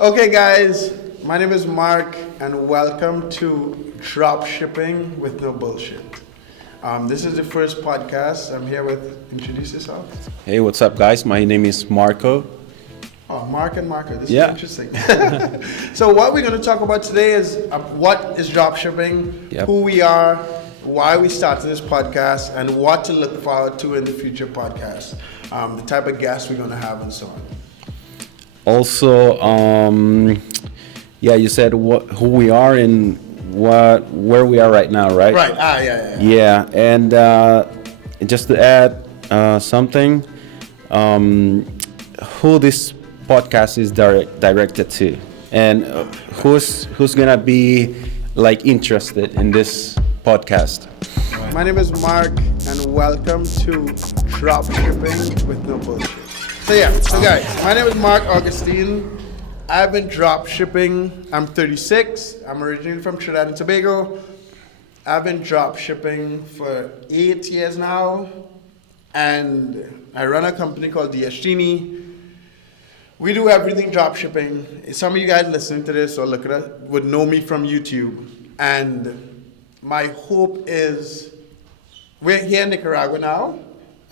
Okay, guys, my name is Mark, and welcome to Dropshipping with No Bullshit. This is the first podcast. I'm here with, introduce yourself. Hey, what's up, guys? My name is Marco. Oh, Mark and Marco, this Yeah. is interesting. So what we're going to talk about today is what is dropshipping, Yep. who we are, why we started this podcast, and what to look forward to in the future podcasts, the type of guests we're going to have, and so on. Also, you said who we are and where we are right now, right? Right. Yeah. Yeah, and just to add something, who this podcast is directed to, and who's gonna be like interested in this podcast. My name is Mark, and welcome to Dropshipping with No Bullshit. So guys, my name is Mark Augustine. I've been dropshipping. I'm 36. I'm originally from Trinidad and Tobago. I've been dropshipping for 8 years now, and I run a company called DSGenie. We do everything dropshipping. Some of you guys listening to this or look at it would know me from YouTube, and my hope is we're here in Nicaragua now.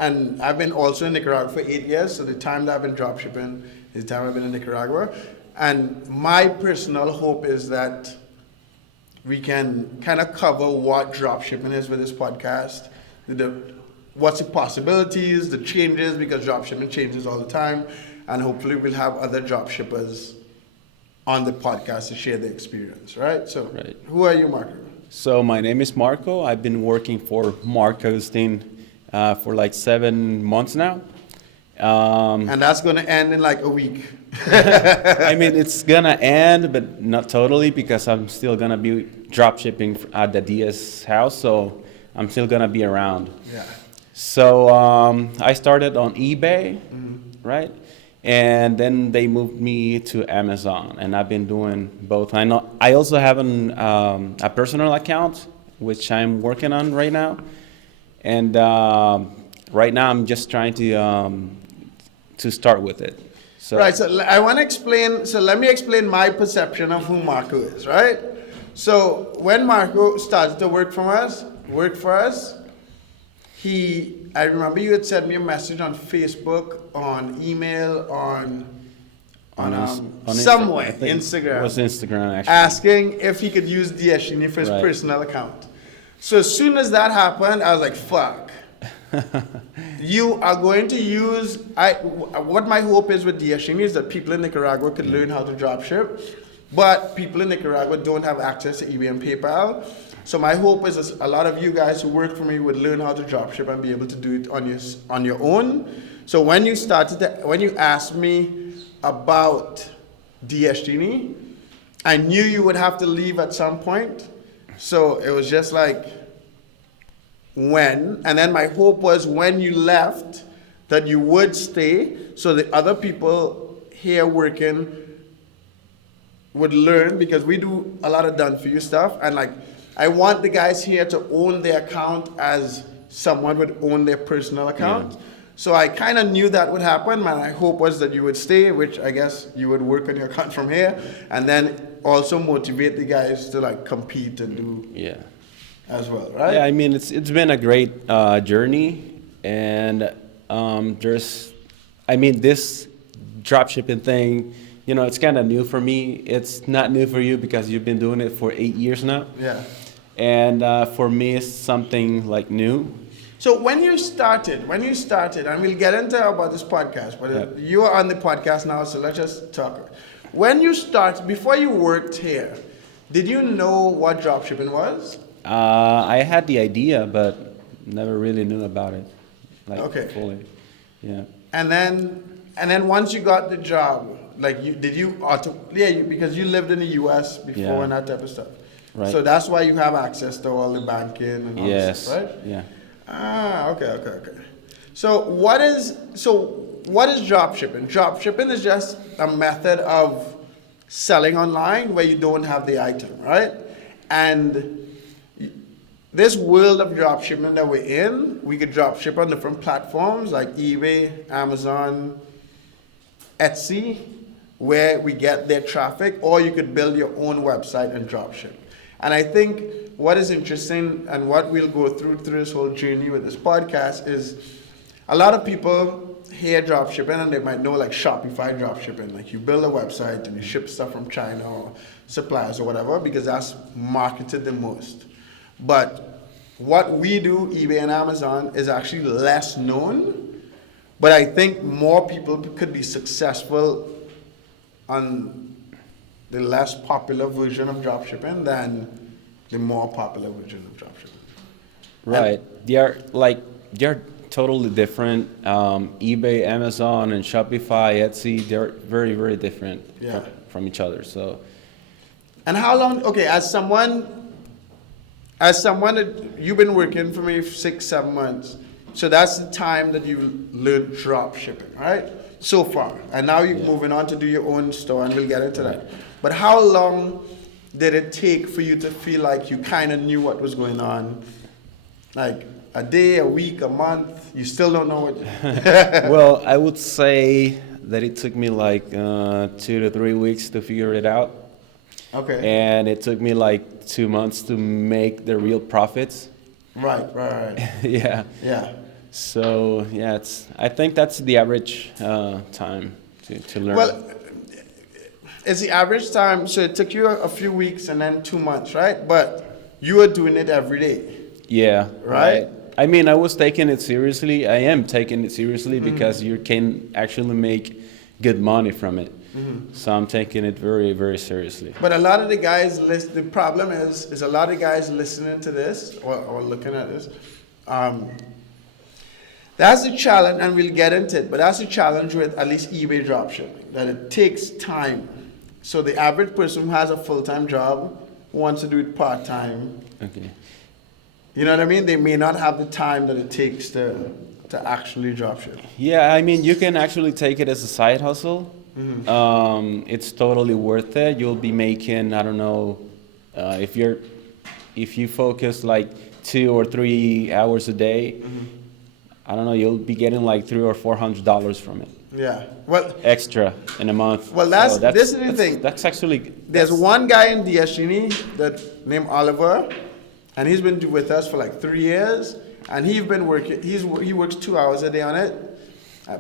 And I've been also in Nicaragua for 8 years, so the time that I've been dropshipping is the time I've been in Nicaragua. And my personal hope is that we can kind of cover what dropshipping is with this podcast, what's the possibilities, the changes, because dropshipping changes all the time, and hopefully we'll have other dropshippers on the podcast to share their experience, right? So, Right. Who are you, Marco? So my name is Marco. I've been working for Mark Augustine for like 7 months now. And that's going to end in like a week. I mean, it's gonna end, but not totally, because I'm still gonna be drop shipping at the DS house, so I'm still gonna be around. Yeah. So I started on eBay, right? And then they moved me to Amazon, and I've been doing both. I also have a personal account, which I'm working on right now. And right now I'm just trying to start with it. So, Right, so I want to explain, so let me explain my perception of who Marco is, right? So when Marco started to work for us, I remember you had sent me a message on Facebook, on email, on somewhere, Instagram. It was Instagram, actually. Asking if he could use DSGenie for his Right. personal account. So as soon as that happened, I was like, fuck. You are going to use, what my hope is with DSGenie is that people in Nicaragua could learn how to dropship, but people in Nicaragua don't have access to eBay and PayPal. So my hope is a lot of you guys who work for me would learn how to dropship and be able to do it on your own. So when you asked me about DSGenie, I knew you would have to leave at some point. So it was just like, when, and then my hope was when you left that you would stay so the other people here working would learn, because we do a lot of done for you stuff, and like I want the guys here to own their account as someone would own their personal account. Yeah. So I kind of knew that would happen. My hope was that you would stay, which I guess you would work on your account from here, and then also motivate the guys to like compete and do as well, right? Yeah, I mean, it's been a great journey, and this dropshipping thing, it's kind of new for me. It's not new for you because you've been doing it for 8 years now. Yeah. And for me, it's something like new. So when you started, and we'll get into about this podcast, but you are on the podcast now, so let's just talk. When you started, before you worked here, did you know what dropshipping was? I had the idea, but never really knew about it, fully. Yeah. And then once you got the job, like because you lived in the U.S. before and that type of stuff. Right. So that's why you have access to all the banking and all this stuff, right? Yeah. Okay. So what is dropshipping? Dropshipping is just a method of selling online where you don't have the item, right? And this world of dropshipping that we're in, we could dropship on different platforms like eBay, Amazon, Etsy, where we get their traffic, or you could build your own website and dropship. And I think what is interesting and what we'll go through this whole journey with this podcast is a lot of people hear dropshipping and they might know like Shopify dropshipping. Like you build a website and you ship stuff from China or suppliers or whatever, because that's marketed the most. But what we do, eBay and Amazon, is actually less known. But I think more people could be successful on the less popular version of dropshipping than the more popular version of dropshipping. Right. They're totally different. eBay, Amazon, and Shopify, Etsy, they're very, very different from each other. So. And how long? Okay, as someone that you've been working for me for 6-7 months, so that's the time that you learned drop shipping, right? So far, and now you're moving on to do your own store, and we'll get into that. But how long did it take for you to feel like you kind of knew what was going on? Like a day, a week, a month? You still don't know what? Well, I would say that it took me like 2 to 3 weeks to figure it out. Okay. And it took me like 2 months to make the real profits. Right. Yeah. Yeah. So yeah, I think that's the average time to learn. Well, it's the average time. So it took you a few weeks and then 2 months, right? But you were doing it every day. Yeah. Right? I mean, I was taking it seriously. I am taking it seriously because you can actually make good money from it. So I'm taking it very, very seriously. But a lot of the guys, the problem is a lot of guys listening to this or looking at this, that's the challenge, and we'll get into it, but that's the challenge with at least eBay dropshipping, that it takes time. So the average person who has a full-time job wants to do it part-time. Okay. You know what I mean? They may not have the time that it takes to actually dropship. Yeah, I mean, you can actually take it as a side hustle. It's totally worth it. You'll be making, I don't know, if you focus like 2 or 3 hours a day, I don't know, you'll be getting like $300 or $400 from it. Yeah. Well, extra in a month. Well, this is the thing. That's actually. There's one guy in Diashini that named Oliver, and he's been with us for like 3 years, and he's been working. He works 2 hours a day on it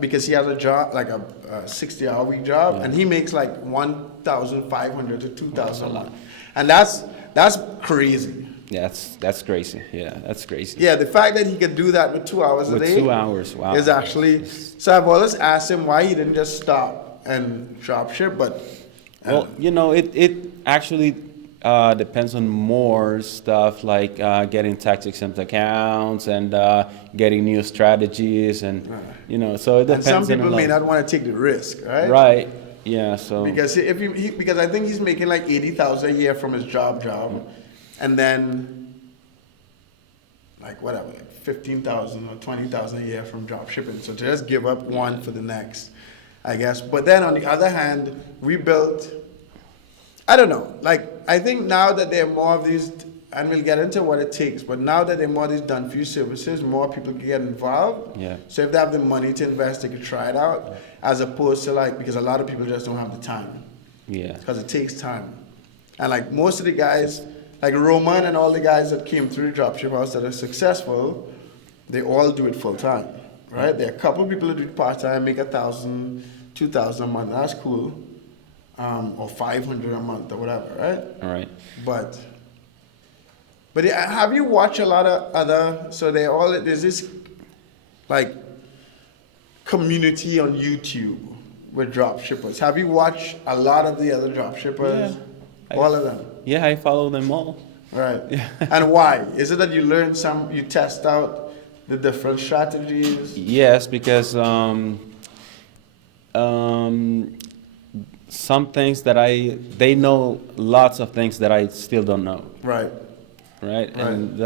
because he has a job, like a 60-hour week job, and he makes like $1,500 to $2,000 a month, and that's crazy. Yeah, that's crazy. Yeah, that's crazy. Yeah, the fact that he could do that with 2 hours a day. With 2 hours, wow. Is actually. So I've always asked him why he didn't just stop and drop ship, but. Well, you know, it actually depends on more stuff like getting tax exempt accounts and getting new strategies and you know. So it depends. And some people may not want to take the risk, right? Right. Yeah. So. Because because I think he's making like $80,000 a year from his job. And then, like whatever, like $15,000 or $20,000 a year from drop shipping. So to just give up one for the next, I guess. But then on the other hand, we built, I don't know, like I think now that there are more of these, and we'll get into what it takes, but now that there are more of these done for you services, more people can get involved. Yeah. So if they have the money to invest, they can try it out, as opposed to like, because a lot of people just don't have the time. Yeah. Because it takes time. And like most of the guys, like Roman and all the guys that came through the dropship house that are successful, they all do it full time, right? There are a couple of people who do it part time, make $1,000, $2,000 a month. That's cool, or $500 a month or whatever, right? All right. But have you watched a lot of other? So there's this like community on YouTube with dropshippers. Have you watched a lot of the other dropshippers? Yeah. All of them? Yeah, I follow them all. Right. Yeah. And why? Is it that you learn you test out the different strategies? Yes, because some things that they know lots of things that I still don't know. Right. Right. And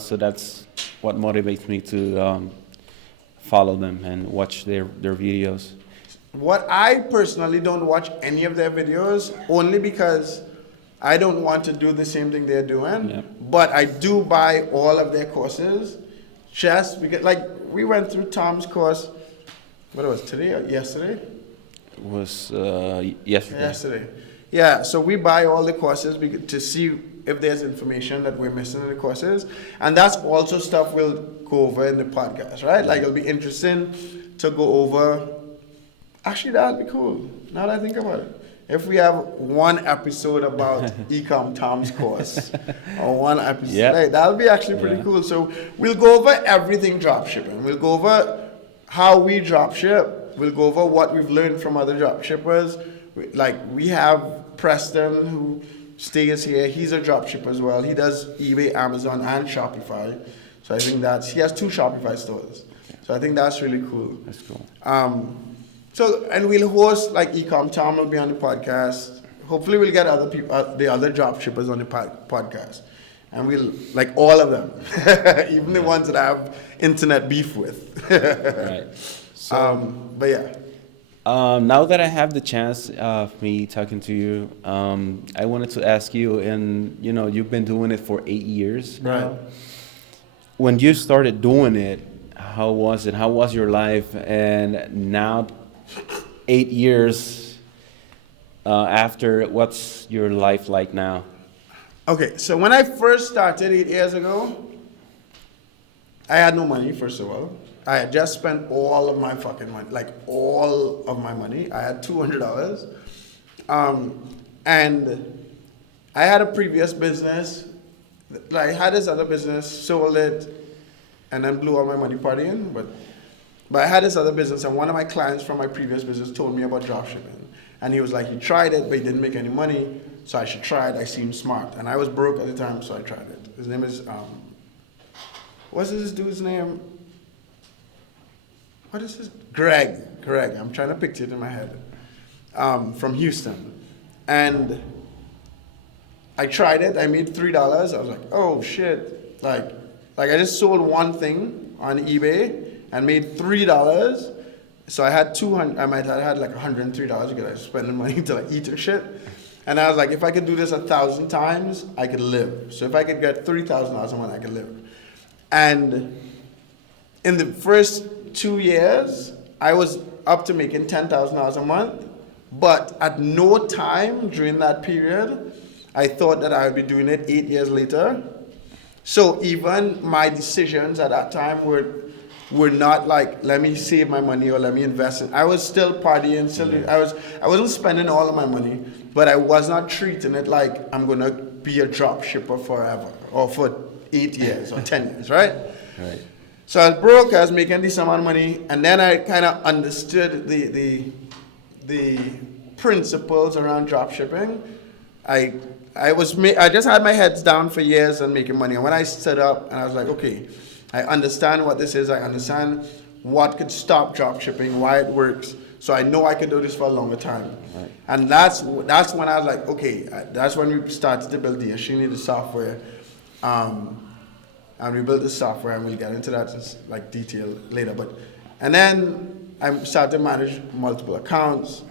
so that's what motivates me to follow them and watch their videos. What I personally don't watch any of their videos only because I don't want to do the same thing they're doing, but I do buy all of their courses just because, like, we went through Tom's course, what was today or yesterday? was yesterday. Yesterday. Yeah, so we buy all the courses to see if there's information that we're missing in the courses. And that's also stuff we'll go over in the podcast, right? Like it'll be interesting to go over. Actually, that'd be cool, now that I think about it. If we have one episode about Ecom Tom's course, or one episode, like, that'll be actually pretty cool. So we'll go over everything dropshipping. We'll go over how we dropship. We'll go over what we've learned from other dropshippers. Like we have Preston who stays here. He's a dropshipper as well. He does eBay, Amazon, and Shopify. So I think he has 2 Shopify stores. So I think that's really cool. That's cool. And we'll host, like Ecom Tom will be on the podcast. Hopefully we'll get other people, the other dropshippers on the podcast. And we'll, like all of them, even the ones that I have internet beef with. Right. So, but yeah. Now that I have the chance of me talking to you, I wanted to ask you, and you've been doing it for 8 years now. Right. When you started doing it, how was it? How was your life? And now, 8 years after, what's your life like now? Okay, so when I first started 8 years ago, I had no money, first of all. I had just spent all of my fucking money, like all of my money. I had $200. And I had a previous business. Like, I had this other business, sold it, and then blew all my money partying. But I had this other business, and one of my clients from my previous business told me about dropshipping. And he was like, he tried it, but he didn't make any money, so I should try it. I seemed smart. And I was broke at the time, so I tried it. His name is, what's this dude's name? What is this? Greg. I'm trying to picture it in my head. From Houston. And I tried it. I made $3. I was like, oh shit. Like I just sold one thing on eBay and made $3. So I had $200. I might have had like $103 because I was spending money to like eat and shit. And I was like, if I could do this 1,000 times, I could live. So if I could get $3,000 a month, I could live. And in the first 2 years, I was up to making $10,000 a month. But at no time during that period, I thought that I would be doing it 8 years later. So even my decisions at that time were not like, let me save my money or let me invest in. I was still partying, I wasn't spending all of my money, but I was not treating it like I'm gonna be a drop shipper forever or for 8 years or 10 years, right? Right. So I was broke, I was making this amount of money, and then I kind of understood the principles around drop shipping. I just had my heads down for years on making money, and when I stood up and I was like, okay, I understand what this is, I understand what could stop drop shipping, why it works, so I know I could do this for a longer time. Right. And that's when I was like, okay, that's when we started to build the software. And we built the software, and we'll get into that in like detail later. And then I started to manage multiple accounts,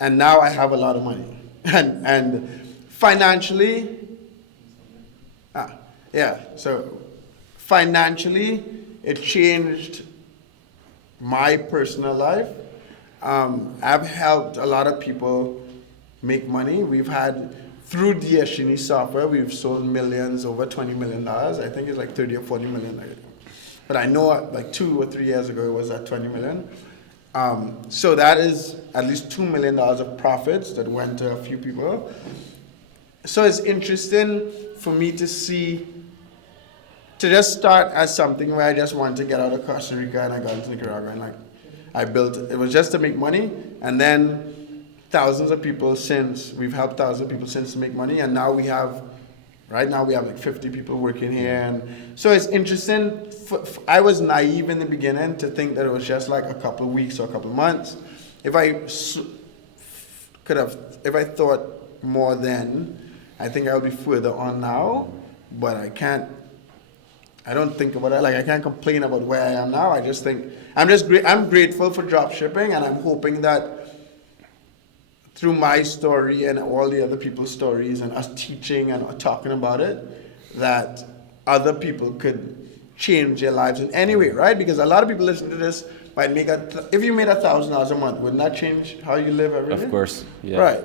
and now I have a lot of money. And financially, so financially, it changed my personal life. I've helped a lot of people make money. We've had, through the software, we've sold millions, over $20 million. I think it's like 30 or 40 million. But I know like 2 or 3 years ago, it was at 20 million. So that is at least $2 million of profits that went to a few people. So it's interesting for me to just start as something where I just wanted to get out of Costa Rica, and I got into Nicaragua, and like I built it. It was just to make money, and then we've helped thousands of people since to make money, and now right now we have like 50 people working here, and so it's interesting. I was naive in the beginning to think that it was just like a couple of weeks or a couple of months. If I thought more then, I think I would be further on now, but I don't think about it. Like, I can't complain about where I am now. I just think, I'm grateful for drop shipping, and I'm hoping that through my story and all the other people's stories and us teaching and talking about it, that other people could change their lives in any way, right? Because a lot of people listen to this, might make if you made $1,000 a month, wouldn't that change how you live every day? Of course, yeah. Right.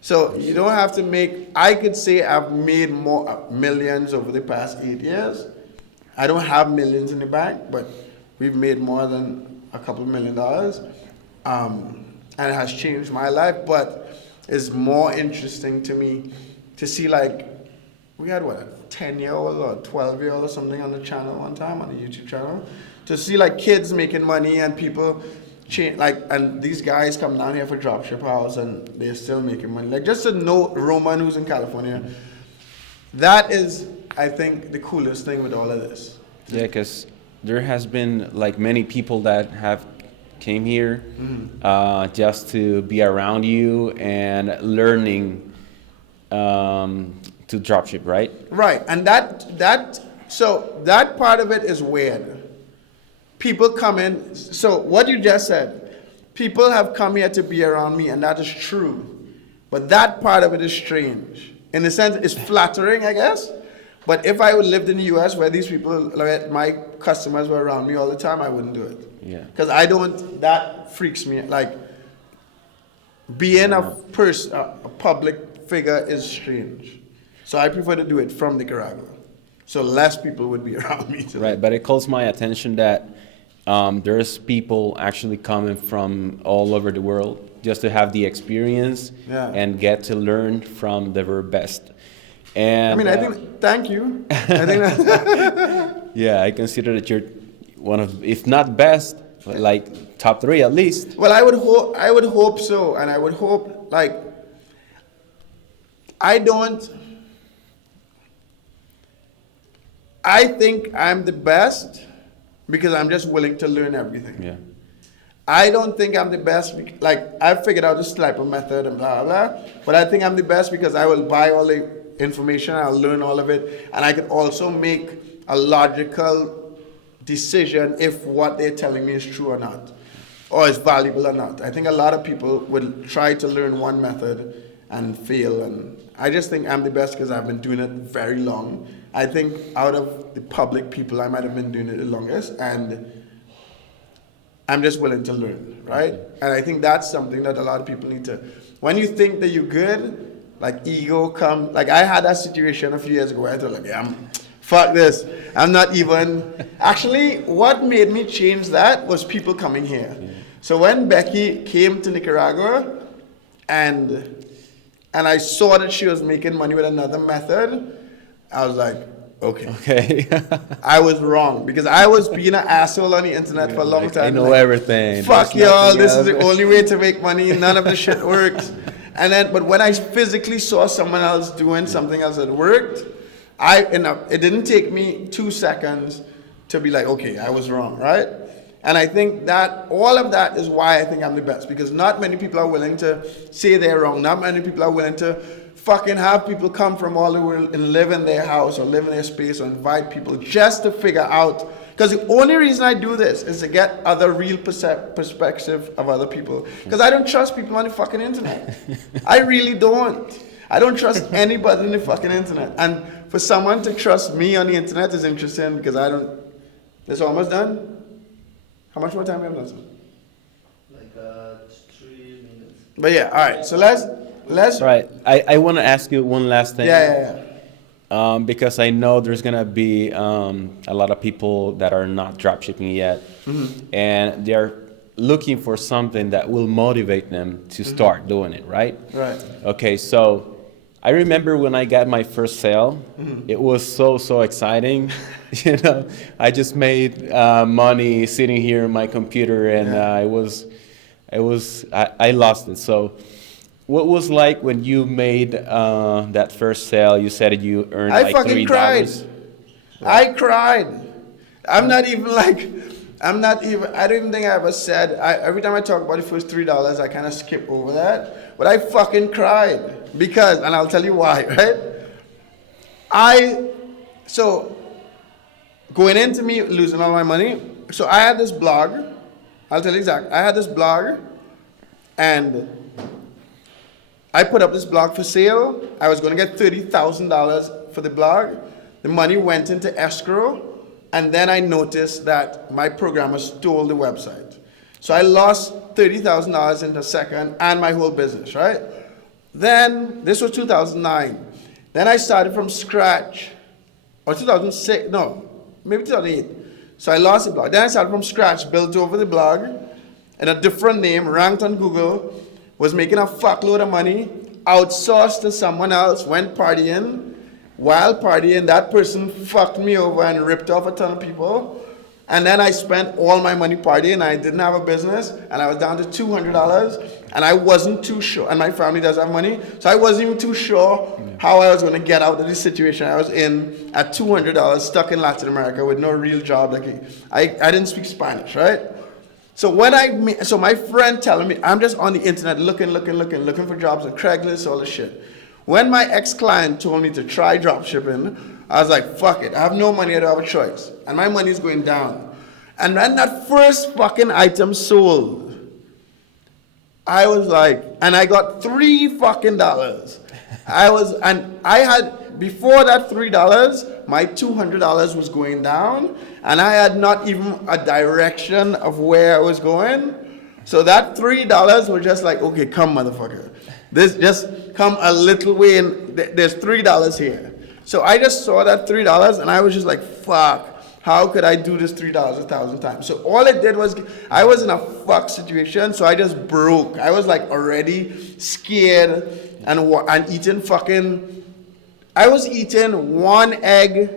So you don't have to make. I could say I've made more millions over the past 8 years. I don't have millions in the bank, but we've made more than a couple $1 million, and it has changed my life. But it's more interesting to me to see, like, we had what, a 10-year-old or 12-year-old or something on the channel one time, on the YouTube channel, to see like kids making money and people change, like, and these guys come down here for dropship house and they're still making money. Like, just to know Roman, who's in California, that is, I think, the coolest thing with all of this. Yeah, because there has been like many people that have came here just to be around you and learning to dropship, right? Right, and so that part of it is weird. People come in, so what you just said, people have come here to be around me, and that is true. But that part of it is strange. In a sense, it's flattering, I guess. But if I would lived in the US where these people, like my customers were around me all the time, I wouldn't do it. Yeah. Because that freaks me. Like, being a public figure is strange. So I prefer to do it from Nicaragua. So less people would be around me today. Right, but it calls my attention that there's people actually coming from all over the world just to have the experience and get to learn from the very best. And I mean, I think, thank you. I think yeah, I consider that you're one of, if not best, but like top 3 at least. Well, I would hope so, and I would hope, like, I think I'm the best because I'm just willing to learn everything. Yeah. I don't think I'm the best, like, I figured out this type of method and blah, blah, but I think I'm the best because I will buy all the information, I'll learn all of it, and I can also make a logical decision if what they're telling me is true or not, or is valuable or not. I think a lot of people would try to learn one method and fail, and I just think I'm the best because I've been doing it very long. I think out of the public people, I might have been doing it the longest, and I'm just willing to learn, right? And I think that's something that a lot of people need to, when you think that you're good, like ego come, like I had that situation a few years ago where I thought, like, yeah, fuck this, I'm not even, actually what made me change that was people coming here. So when Becky came to Nicaragua and I saw that she was making money with another method, I was like, okay. I was wrong because I was being an asshole on the internet for a long time. I know everything. Fuck y'all, this is the only way to make money. None of the shit works. And then, but when I physically saw someone else doing something else that worked, it didn't take me 2 seconds to be like, okay, I was wrong, right? And I think that all of that is why I think I'm the best, because not many people are willing to say they're wrong. Not many people are willing to fucking have people come from all the world and live in their house or live in their space or invite people just to figure out. Because the only reason I do this is to get other real perspective of other people. Because I don't trust people on the fucking internet. I really don't. I don't trust anybody on the fucking internet. And for someone to trust me on the internet is interesting because I don't. It's almost done. How much more time we have left? Like 3 minutes. But yeah, all right. So let's. Right. I want to ask you one last thing. Yeah. Because I know there's gonna be a lot of people that are not dropshipping yet, and they're looking for something that will motivate them to start doing it. Right. Right. Okay. So I remember when I got my first sale, it was so exciting. You know, I just made money sitting here on my computer, and I lost it. So, what was like when you made that first sale? You said you earned like $3. I fucking cried. I cried. I don't even think I ever said. Every time I talk about the first $3, I kind of skip over that. But I fucking cried because, and I'll tell you why, right? So going into me losing all my money, so I had this blog. I'll tell you exactly. I had this blog, and I put up this blog for sale. I was going to get $30,000 for the blog. The money went into escrow, and then I noticed that my programmer stole the website. So I lost $30,000 in the second and my whole business, right? Then, this was 2009. Then I started from scratch, or 2006, no, maybe 2008. So I lost the blog. Then I started from scratch, built over the blog, and a different name, ranked on Google, was making a fuckload of money, outsourced to someone else, went partying. While partying, that person fucked me over and ripped off a ton of people. And then I spent all my money partying. I didn't have a business, and I was down to $200. And I wasn't too sure, and my family does have money, so I wasn't even too sure how I was going to get out of this situation I was in at $200, stuck in Latin America with no real job. Like I didn't speak Spanish, right? So so my friend telling me, I'm just on the internet looking for jobs on Craigslist, all this shit. When my ex-client told me to try dropshipping, I was like, fuck it, I have no money, I don't have a choice. And my money is going down. And when that first fucking item sold, I was like, and I got $3 fucking. I had, before that $3, my $200 was going down, and I had not even a direction of where I was going. So that $3 was just like, okay, come motherfucker. This just come a little way, and there's $3 here. So I just saw that $3, and I was just like, fuck. How could I do this $3 1,000 times? So all it did was, I was in a fuck situation, so I just broke. I was like already scared and eating fucking, I was eating 1 egg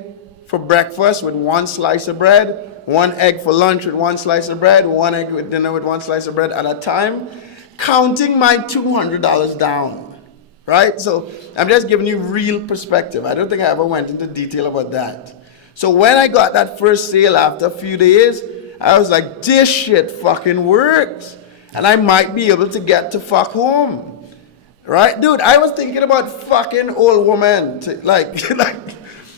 for breakfast with 1 slice of bread, 1 egg for lunch with 1 slice of bread, 1 egg with dinner with 1 slice of bread at a time, counting my $200 down, right? So I'm just giving you real perspective. I don't think I ever went into detail about that. So when I got that first sale after a few days, I was like, this shit fucking works. And I might be able to get to fuck home. Right? Dude, I was thinking about fucking old woman.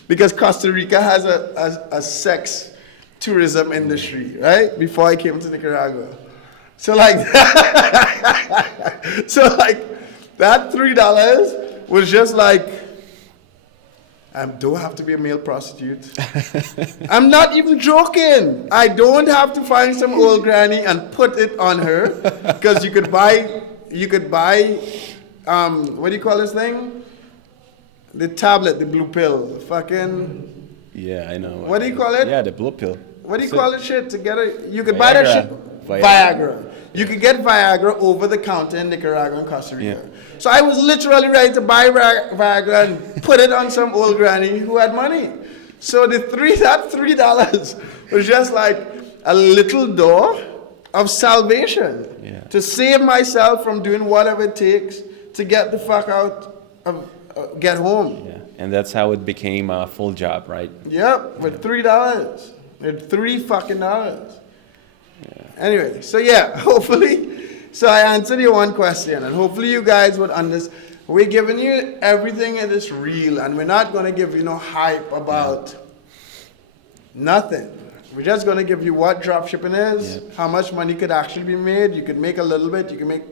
Because Costa Rica has a sex tourism industry, right? Before I came to Nicaragua. So that $3 was just like, I don't have to be a male prostitute. I'm not even joking. I don't have to find some old granny and put it on her, because you could buy, what do you call this thing? The tablet, the blue pill, fucking. Yeah, I know. What do you call it? Yeah, the blue pill. What do you call it? Shit to get it? You could buy that shit. Viagra. You could get Viagra over the counter in Nicaragua and Costa Rica. Yeah. So I was literally ready to buy Viagra and put it on some old granny who had money. So that $3 was just like a little door of salvation, to save myself from doing whatever it takes to get the fuck out of get home. Yeah, and that's how it became a full job, right? Yep, with $3. With $3 fucking. Anyway, so yeah, hopefully, so I answered your one question, and hopefully you guys would understand. We're giving you everything that is real, and we're not going to give you no hype about nothing. We're just going to give you what dropshipping is, how much money could actually be made. You could make a little bit. You can make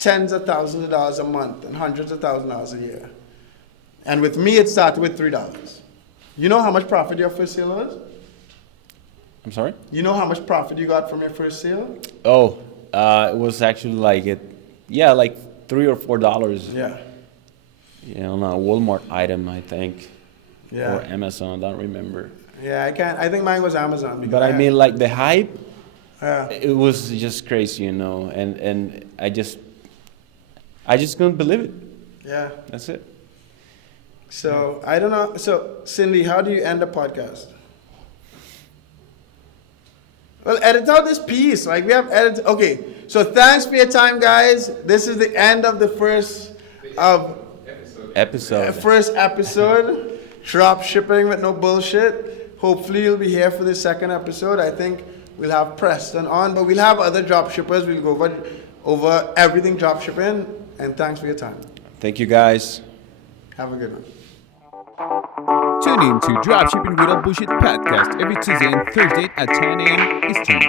tens of thousands of dollars a month and hundreds of thousands of dollars a year. And with me, it started with $3. You know how much profit your first sale was? I'm sorry? You know how much profit you got from your first sale? Oh, it was actually like $3 or $4. Yeah. On a Walmart item, I think. Yeah. Or Amazon, I don't remember. Yeah, I think mine was Amazon. But I mean, like the hype, yeah, it was just crazy, and I just couldn't believe it. Yeah. That's it. So, I don't know. So, Cindy, how do you end a podcast? Well, edit out this piece. Like, we have edit. Okay, so thanks for your time, guys. This is the end of the first episode. Drop shipping with no bullshit. Hopefully, you'll be here for the second episode. I think we'll have Preston on, but we'll have other drop shippers. We'll go over everything drop shipping. And thanks for your time. Thank you, guys. Have a good one. Tune in to Dropshipping Without Bullshit podcast every Tuesday and Thursday at 10 a.m. Eastern.